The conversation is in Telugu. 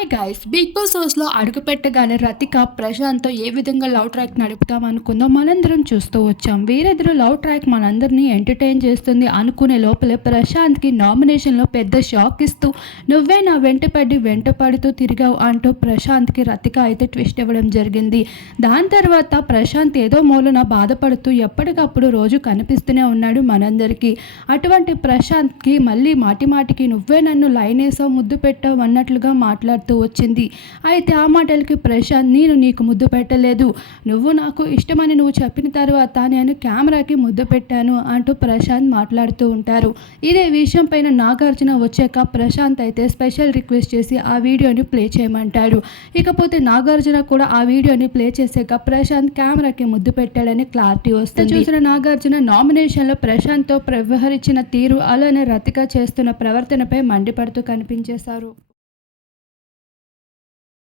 హాయ్ గైస్, బిగ్ బాస్ హౌస్లో అడుగుపెట్టగానే రతిక ప్రశాంత్తో ఏ విధంగా లవ్ ట్రాక్ నడుపుతాం అనుకుందో మనందరం చూస్తూ వచ్చాం. వీరిద్దరు లవ్ ట్రాక్ మనందరినీ ఎంటర్టైన్ చేస్తుంది అనుకునే లోపలే ప్రశాంత్కి నామినేషన్లో పెద్ద షాక్ ఇస్తూ నువ్వే నా వెంట పడుతూ తిరిగావు అంటూ ప్రశాంత్కి రతిక అయితే ట్విస్ట్ ఇవ్వడం జరిగింది. దాని తర్వాత ప్రశాంత్ ఏదో మూలన బాధపడుతూ ఎప్పటికప్పుడు రోజు కనిపిస్తూనే ఉన్నాడు మనందరికీ. అటువంటి ప్రశాంత్కి మళ్ళీ మాటికి నువ్వే నన్ను లైన్ వేసావు, ముద్దు పెట్టావు అన్నట్లుగా మాట్లాడుతూ వచ్చింది. అయితే ఆ మాటలకి ప్రశాంత్, నేను నీకు ముద్దు పెట్టలేదు, నువ్వు నాకు ఇష్టమని నువ్వు చెప్పిన తర్వాత నేను కెమెరాకి ముద్దు పెట్టాను అంటూ ప్రశాంత్ మాట్లాడుతూ ఉంటారు. ఇదే విషయం పైన నాగార్జున వచ్చాక ప్రశాంత్ అయితే స్పెషల్ రిక్వెస్ట్ చేసి ఆ వీడియోని ప్లే చేయమంటాడు. ఇకపోతే నాగార్జున కూడా ఆ వీడియోని ప్లే చేసాక ప్రశాంత్ కెమెరాకి ముద్దు పెట్టాడని క్లారిటీ వస్తుంది. చూసిన నాగార్జున నామినేషన్లో ప్రశాంత్తో వ్యవహరించిన తీరు, అలానే రతిక చేస్తున్న ప్రవర్తనపై మండిపడుతూ కనిపించేశారు.